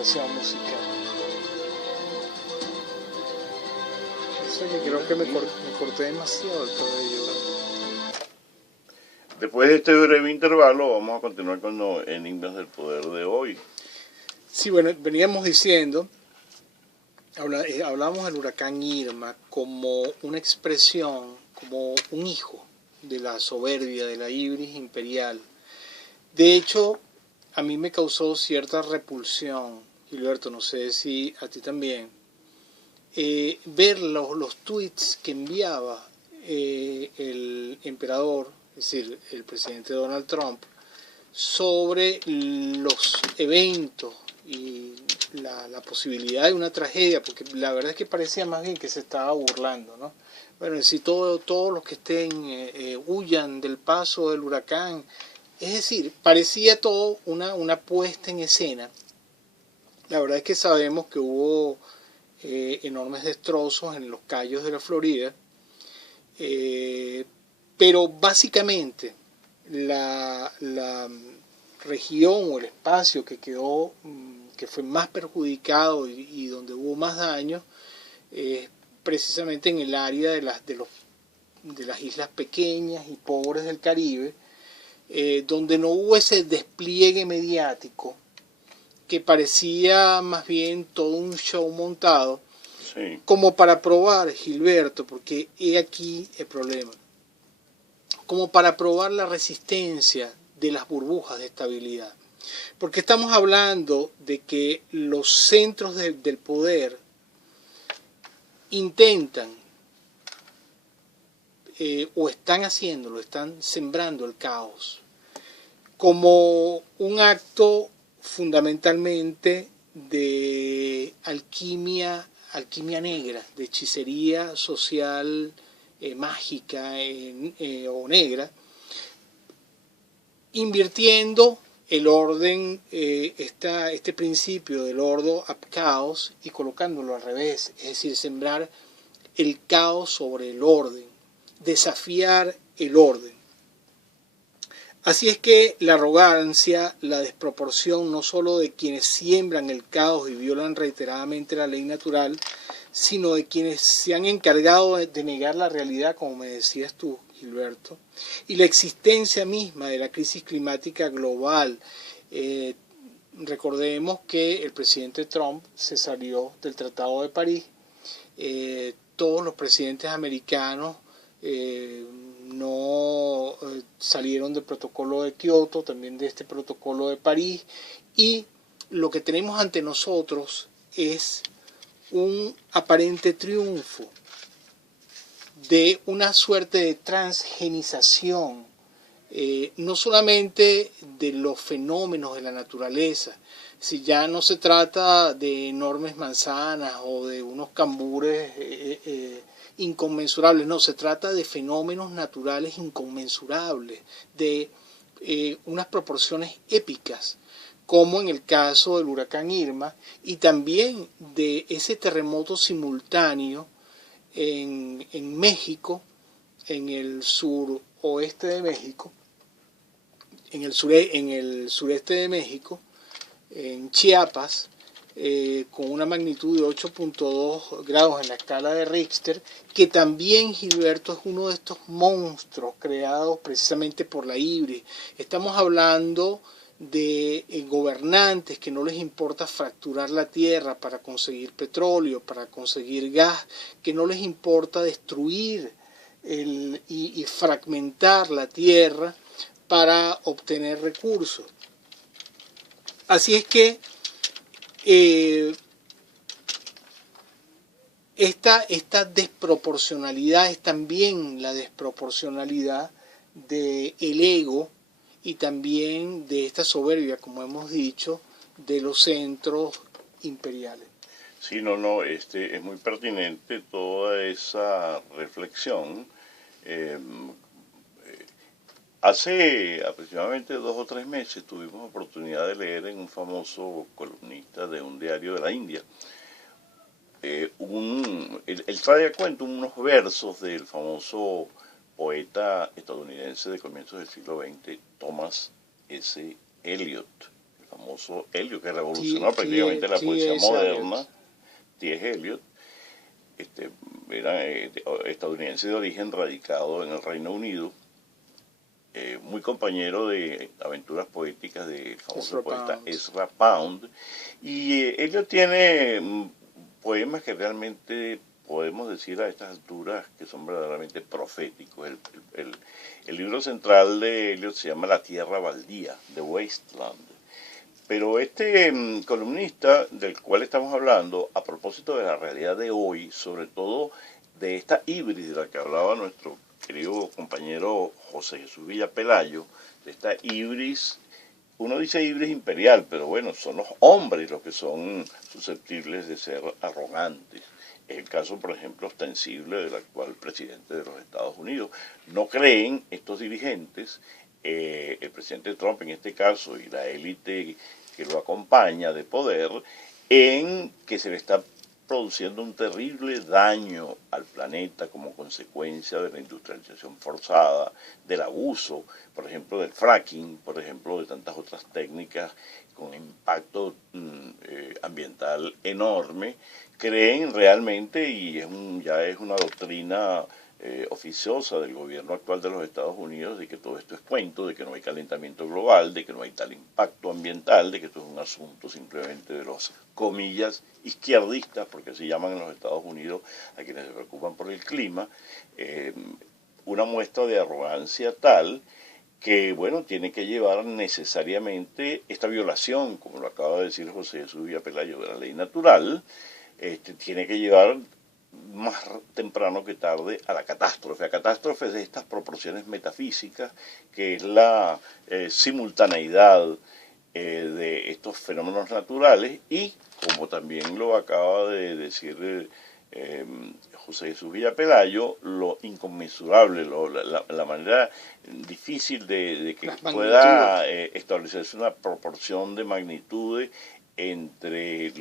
interpretación musical. Eso que creo que me corté demasiado el cabello. Después de este breve intervalo, vamos a continuar con los enigmas del poder de hoy. Sí, bueno, veníamos diciendo, hablábamos del huracán Irma como una expresión, como un hijo de la soberbia, de la ibris imperial. De hecho, a mí me causó cierta repulsión, Gilberto, no sé si a ti también, ver los tweets que enviaba el emperador, es decir, el presidente Donald Trump, sobre los eventos y la posibilidad de una tragedia, porque la verdad es que parecía más bien que se estaba burlando, ¿no? Bueno, si todos los que estén huyan del paso del huracán, es decir, parecía todo una puesta en escena. La verdad es que sabemos que hubo enormes destrozos en los cayos de la Florida, pero básicamente la región o el espacio que quedó, que fue más perjudicado y donde hubo más daño, precisamente en el área de las islas pequeñas y pobres del Caribe, donde no hubo ese despliegue mediático que parecía más bien todo un show montado, sí, como para probar, Gilberto, porque he aquí el problema, como para probar la resistencia de las burbujas de estabilidad. Porque estamos hablando de que los centros del poder intentan o están haciéndolo, están sembrando el caos como un acto fundamentalmente de alquimia negra, de hechicería social mágica o negra, invirtiendo el orden, este principio del ordo ab caos y colocándolo al revés, es decir, sembrar el caos sobre el orden, desafiar el orden. Así es que la arrogancia, la desproporción no solo de quienes siembran el caos y violan reiteradamente la ley natural, sino de quienes se han encargado de negar la realidad, como me decías tú, Gilberto, y la existencia misma de la crisis climática global. Recordemos que el presidente Trump se salió del Tratado de París, todos los presidentes americanos no salieron del protocolo de Kioto, también de este protocolo de París, y lo que tenemos ante nosotros es un aparente triunfo de una suerte de transgenización, no solamente de los fenómenos de la naturaleza, si ya no se trata de enormes manzanas o de unos cambures inconmensurables, no, se trata de fenómenos naturales inconmensurables, de unas proporciones épicas, como en el caso del huracán Irma, y también de ese terremoto simultáneo en México, en el suroeste de México, en el sureste de México, en Chiapas, con una magnitud de 8.2 grados en la escala de Richter, que también, Gilberto, es uno de estos monstruos creados precisamente por la ibris. Estamos hablando de gobernantes que no les importa fracturar la tierra para conseguir petróleo, para conseguir gas, que no les importa destruir y fragmentar la tierra para obtener recursos. Así es que esta desproporcionalidad es también la desproporcionalidad del ego y también de esta soberbia, como hemos dicho, de los centros imperiales. Sí, es muy pertinente toda esa reflexión. Hace aproximadamente 2 o 3 meses tuvimos oportunidad de leer en un famoso columnista de un diario de la India. Él trae a cuento unos versos del famoso poeta estadounidense de comienzos del siglo XX, Thomas S. Eliot, el famoso Eliot, que revolucionó prácticamente la poesía moderna, T.S. Eliot, era estadounidense de origen, radicado en el Reino Unido, muy compañero de aventuras poéticas del famoso poeta Ezra Pound. Y Eliot tiene poemas que realmente podemos decir a estas alturas que son verdaderamente proféticos. El libro central de Eliot se llama La Tierra Baldía, The Wasteland. Pero este columnista del cual estamos hablando, a propósito de la realidad de hoy, sobre todo de esta híbrida de la que hablaba nuestro querido compañero José Jesús Villa-Pelayo, de esta híbris, uno dice híbris imperial, pero bueno, son los hombres los que son susceptibles de ser arrogantes. Es el caso, por ejemplo, ostensible del actual presidente de los Estados Unidos. No creen estos dirigentes, el presidente Trump en este caso y la élite que lo acompaña de poder, en que se le está produciendo un terrible daño al planeta como consecuencia de la industrialización forzada, del abuso, por ejemplo, del fracking, por ejemplo, de tantas otras técnicas con impacto ambiental enorme. Creen realmente, y ya es una doctrina oficiosa del gobierno actual de los Estados Unidos, de que todo esto es cuento, de que no hay calentamiento global, de que no hay tal impacto ambiental, de que esto es un asunto simplemente de los, comillas, izquierdistas, porque se llaman en los Estados Unidos a quienes se preocupan por el clima, una muestra de arrogancia tal que, bueno, tiene que llevar necesariamente esta violación, como lo acaba de decir José Jesús Villa-Pelayo, de la ley natural, tiene que llevar más temprano que tarde a catástrofes de estas proporciones metafísicas, que es la simultaneidad de estos fenómenos naturales y, como también lo acaba de decir José Jesús Villa-Pelayo, lo inconmensurable, la manera difícil de que pueda establecerse una proporción de magnitudes entre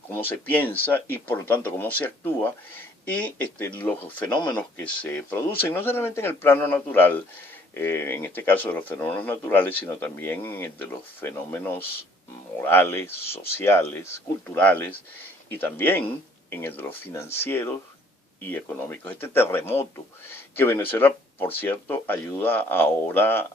cómo se piensa y por lo tanto cómo se actúa y los fenómenos que se producen, no solamente en el plano natural, en este caso de los fenómenos naturales, sino también en el de los fenómenos morales, sociales, culturales y también en el de los financieros y económicos. Este terremoto que Venezuela, por cierto, ayuda ahora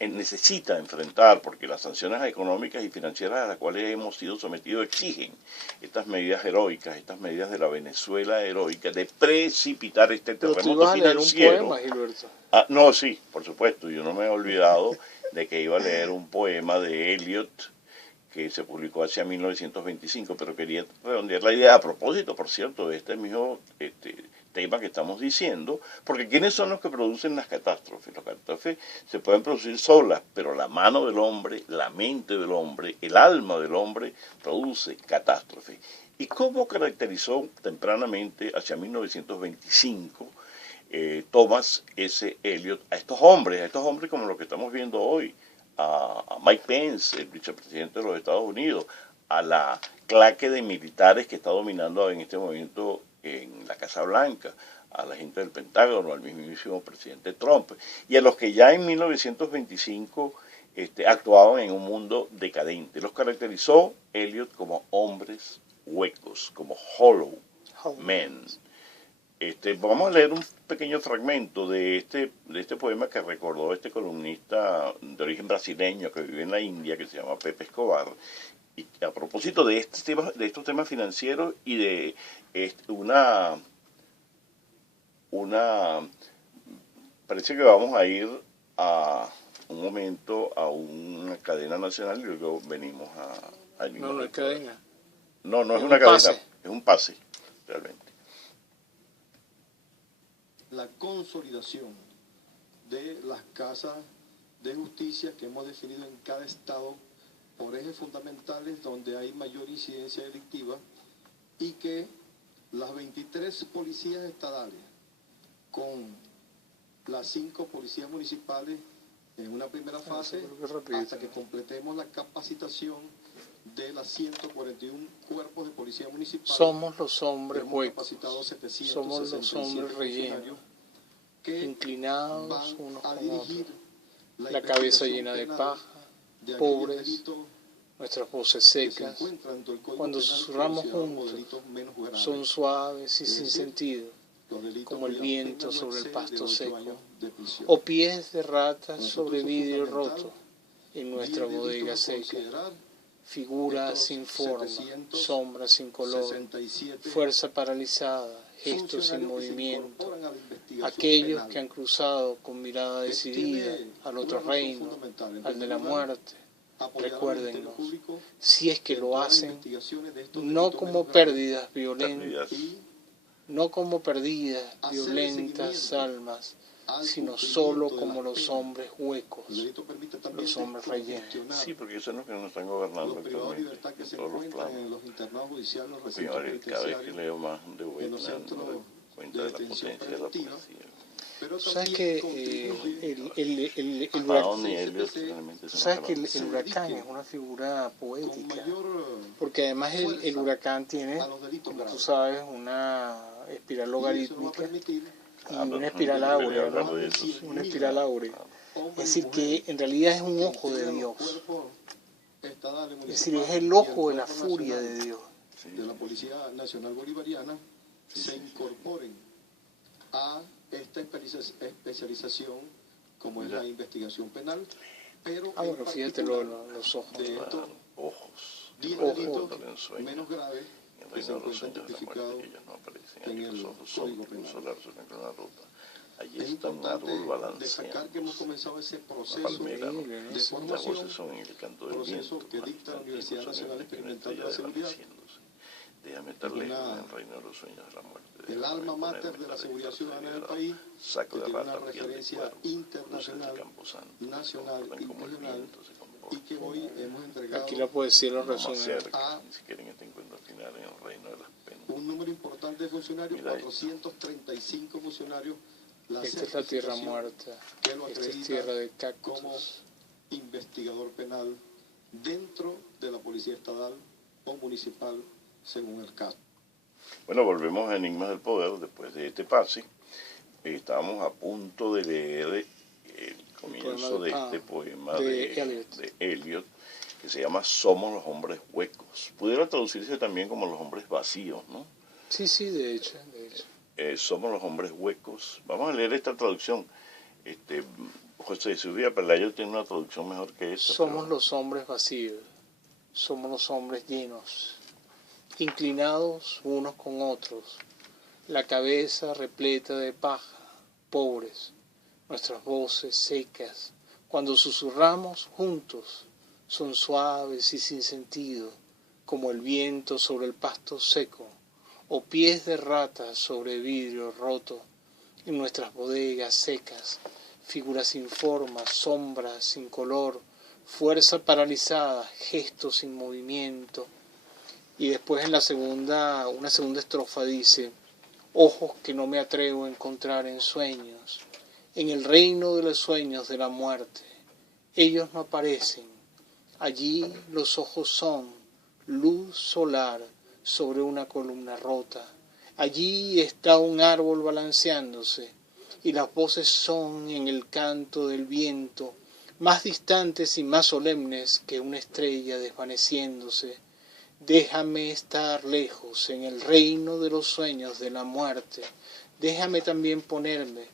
necesita enfrentar, porque las sanciones económicas y financieras a las cuales hemos sido sometidos exigen estas medidas heroicas, estas medidas de la Venezuela heroica, de precipitar este terremoto financiero. Un poema, Gilberto. No, sí, por supuesto, yo no me he olvidado de que iba a leer un poema de Eliot, que se publicó hacia 1925, pero quería redondear la idea a propósito, por cierto, de este mismo tema que estamos diciendo, porque ¿quiénes son los que producen las catástrofes? Las catástrofes se pueden producir solas, pero la mano del hombre, la mente del hombre, el alma del hombre produce catástrofes. ¿Y cómo caracterizó tempranamente, hacia 1925, Thomas S. Eliot a estos hombres como los que estamos viendo hoy? A Mike Pence, el vicepresidente de los Estados Unidos, a la claque de militares que está dominando en este momento en la Casa Blanca, a la gente del Pentágono, al mismísimo presidente Trump, y a los que ya en 1925 actuaban en un mundo decadente. Los caracterizó Eliot como hombres huecos, como hollow men. Vamos a leer un pequeño fragmento de este poema que recordó este columnista de origen brasileño que vive en la India, que se llama Pepe Escobar, y a propósito de estos temas financieros y de parece que vamos a ir a un momento a una cadena nacional y luego venimos a no es cadena. No es una cadena, es un pase, realmente. La consolidación de las casas de justicia que hemos definido en cada estado por ejes fundamentales donde hay mayor incidencia delictiva y que las 23 policías estadales con las 5 policías municipales en una primera fase hasta que completemos la capacitación de las 141 cuerpos de policía municipal. Somos los hombres huecos. Somos los hombres rellenos que inclinados unos con otros, la cabeza llena de paja, pobres, nuestras voces secas, cuando susurramos juntos, son suaves y sin sentido, como el viento sobre el pasto seco, o pies de rata sobre vidrio roto en nuestra bodega seca. Figuras sin forma, sombras sin color, fuerza paralizada, gestos sin movimiento. Aquellos que han cruzado con mirada decidida al otro reino, al de la muerte, recuérdennos, si es que lo hacen, no como pérdidas violentas, almas, sino solo como los hombres huecos, los hombres rellenos. Sí, porque eso es lo que nos están gobernando actualmente, en todos los planos. Cada vez que leo más de Vietnam, me doy cuenta de la potencia de la policía. ¿Sabes que el huracán es una figura poética? Porque además el huracán tiene, como tú sabes, una espiral logarítmica y una espiral áurea, ¿no? Una espiral áurea. Es decir, que en realidad es un ojo de Dios. Es decir, es el ojo de la furia de Dios. De la Policía Nacional Bolivariana se incorporen a esta especialización como es la investigación penal, pero bueno, fíjate los ojos. De estos ojos, delitos menos graves que se encuentran tipificados en el Código Penal. Allí está un árbol balanceando. Destacar que hemos comenzado ese proceso de formación, proceso que dicta la Universidad Nacional Experimental de la Seguridad. Déjame estar lejos del reino de los sueños de la muerte. El alma mater de la seguridad ciudadana del país, que tiene una referencia internacional, nacional y regional, y que hoy hemos entregado aquí la poesía lo resume a un número importante de funcionarios, 435 funcionarios. Esta es la tierra muerta, esta es tierra de cactus. Como investigador penal dentro de la Policía Estatal o Municipal, según el caso. Bueno, volvemos a Enigmas del Poder después de este pase. Estábamos a punto de leer el comienzo de este poema de Eliot, que se llama Somos los hombres huecos. Pudiera traducirse también como los hombres vacíos, ¿no? Sí, de hecho. Somos los hombres huecos. Vamos a leer esta traducción. José Silvia Pelayo tiene una traducción mejor que esta. Somos los hombres vacíos, somos los hombres llenos, inclinados unos con otros, la cabeza repleta de paja, pobres, nuestras voces secas, cuando susurramos juntos, son suaves y sin sentido, como el viento sobre el pasto seco, o pies de rata sobre vidrio roto, en nuestras bodegas secas, figuras sin forma, sombras sin color, fuerza paralizada, gestos sin movimiento. Y después en una segunda estrofa dice, ojos que no me atrevo a encontrar en sueños, en el reino de los sueños de la muerte. Ellos no aparecen, allí los ojos son luz solar sobre una columna rota. Allí está un árbol balanceándose, y las voces son en el canto del viento, más distantes y más solemnes que una estrella desvaneciéndose. Déjame estar lejos en el reino de los sueños de la muerte. Déjame también ponerme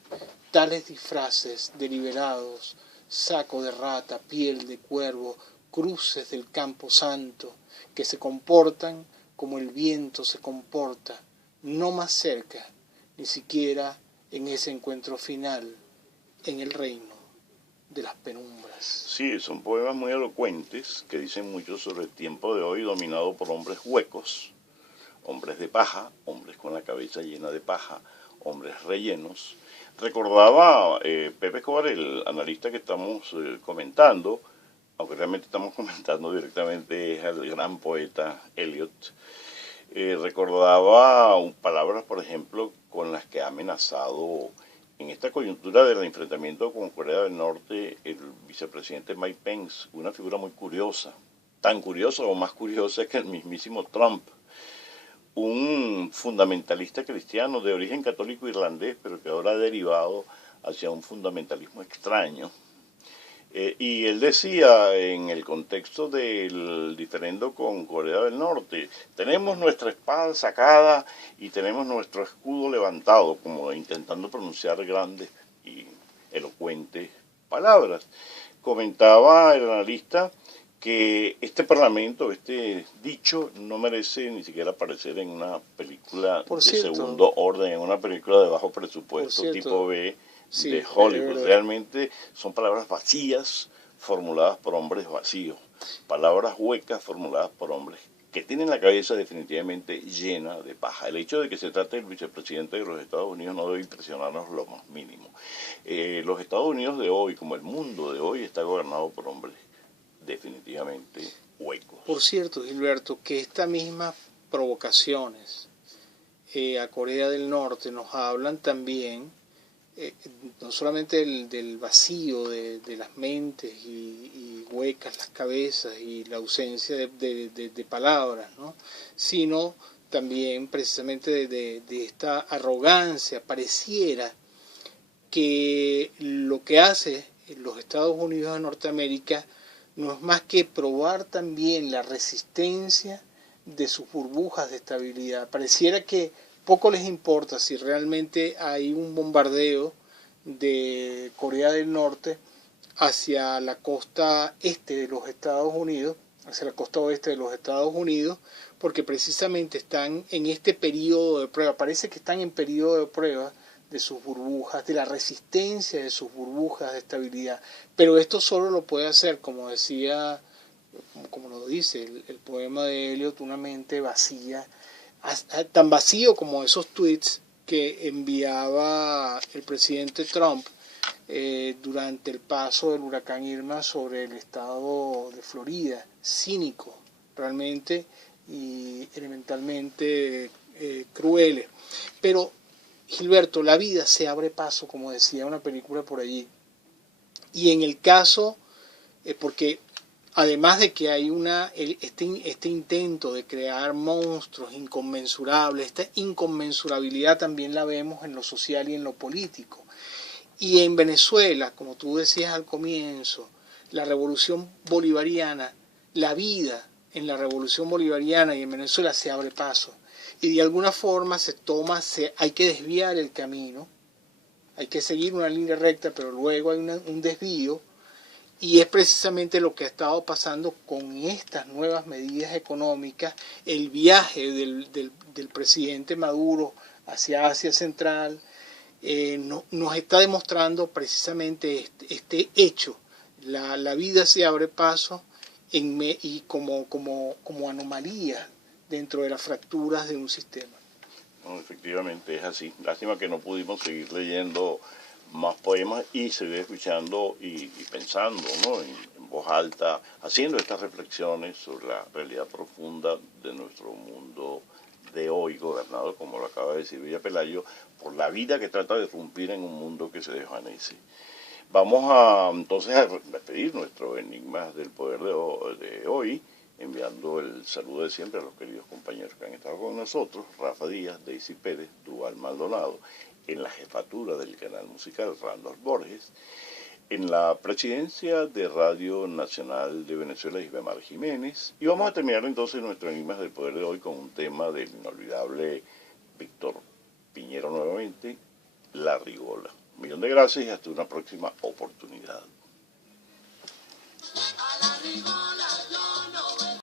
tales disfraces deliberados, saco de rata, piel de cuervo, cruces del campo santo, que se comportan como el viento se comporta, no más cerca, ni siquiera en ese encuentro final, en el reino de las penumbras. Sí, son poemas muy elocuentes que dicen mucho sobre el tiempo de hoy dominado por hombres huecos, hombres de paja, hombres con la cabeza llena de paja, hombres rellenos. Recordaba Pepe Escobar, el analista que estamos comentando, aunque realmente estamos comentando directamente al gran poeta Eliot, recordaba palabras, por ejemplo, con las que ha amenazado en esta coyuntura del enfrentamiento con Corea del Norte el vicepresidente Mike Pence, una figura muy curiosa, tan curiosa o más curiosa que el mismísimo Trump, un fundamentalista cristiano de origen católico irlandés, pero que ahora ha derivado hacia un fundamentalismo extraño. Y él decía, en el contexto del diferendo con Corea del Norte, tenemos nuestra espada sacada y tenemos nuestro escudo levantado, como intentando pronunciar grandes y elocuentes palabras. Comentaba el analista que este parlamento, este dicho, no merece ni siquiera aparecer en una película de segundo orden, en una película de bajo presupuesto tipo B de Hollywood. Realmente son palabras vacías formuladas por hombres vacíos, palabras huecas formuladas por hombres que tienen la cabeza definitivamente llena de paja. El hecho de que se trate del vicepresidente de los Estados Unidos no debe impresionarnos lo más mínimo. Los Estados Unidos de hoy, como el mundo de hoy, está gobernado por hombres definitivamente huecos. Por cierto, Gilberto, que estas mismas provocaciones a Corea del Norte nos hablan también no solamente del vacío de las mentes y huecas las cabezas y la ausencia de palabras, ¿no? Sino también precisamente de esta arrogancia. Pareciera que lo que hace los Estados Unidos de Norteamérica no es más que probar también la resistencia de sus burbujas de estabilidad. Pareciera que poco les importa si realmente hay un bombardeo de Corea del Norte hacia la costa este de los Estados Unidos, hacia la costa oeste de los Estados Unidos, porque precisamente están en este periodo de prueba, parece que están en periodo de prueba de sus burbujas, de la resistencia de sus burbujas de estabilidad, pero esto solo lo puede hacer, como decía, como lo dice el poema de Eliot, una mente vacía, tan vacío como esos tweets que enviaba el presidente Trump durante el paso del huracán Irma sobre el estado de Florida, cínico realmente y elementalmente crueles. Pero Gilberto, la vida se abre paso, como decía una película por allí, y en el caso, porque además de que hay este intento de crear monstruos inconmensurables, esta inconmensurabilidad también la vemos en lo social y en lo político. Y en Venezuela, como tú decías al comienzo, la revolución bolivariana, la vida en la revolución bolivariana y en Venezuela se abre paso. Y de alguna forma hay que desviar el camino, hay que seguir una línea recta, pero luego hay un desvío. Y es precisamente lo que ha estado pasando con estas nuevas medidas económicas, el viaje del presidente Maduro hacia Asia Central, nos está demostrando precisamente este hecho. La vida se abre paso y como anomalía dentro de las fracturas de un sistema. No, efectivamente es así. Lástima que no pudimos seguir leyendo más poemas y seguir escuchando y pensando, ¿no? en voz alta, haciendo estas reflexiones sobre la realidad profunda de nuestro mundo de hoy, gobernado, como lo acaba de decir Villa Pelayo, por la vida que trata de irrumpir en un mundo que se desvanece. Vamos entonces a despedir nuestro Enigmas del Poder de hoy, enviando el saludo de siempre a los queridos compañeros que han estado con nosotros, Rafa Díaz, Daisy Pérez, Duval Maldonado, en la jefatura del canal musical Randolph Borges, en la presidencia de Radio Nacional de Venezuela Isbemar Jiménez, y vamos a terminar entonces nuestro Enigmas del Poder de hoy con un tema del inolvidable Víctor Piñero nuevamente, La Rigola. Un millón de gracias y hasta una próxima oportunidad.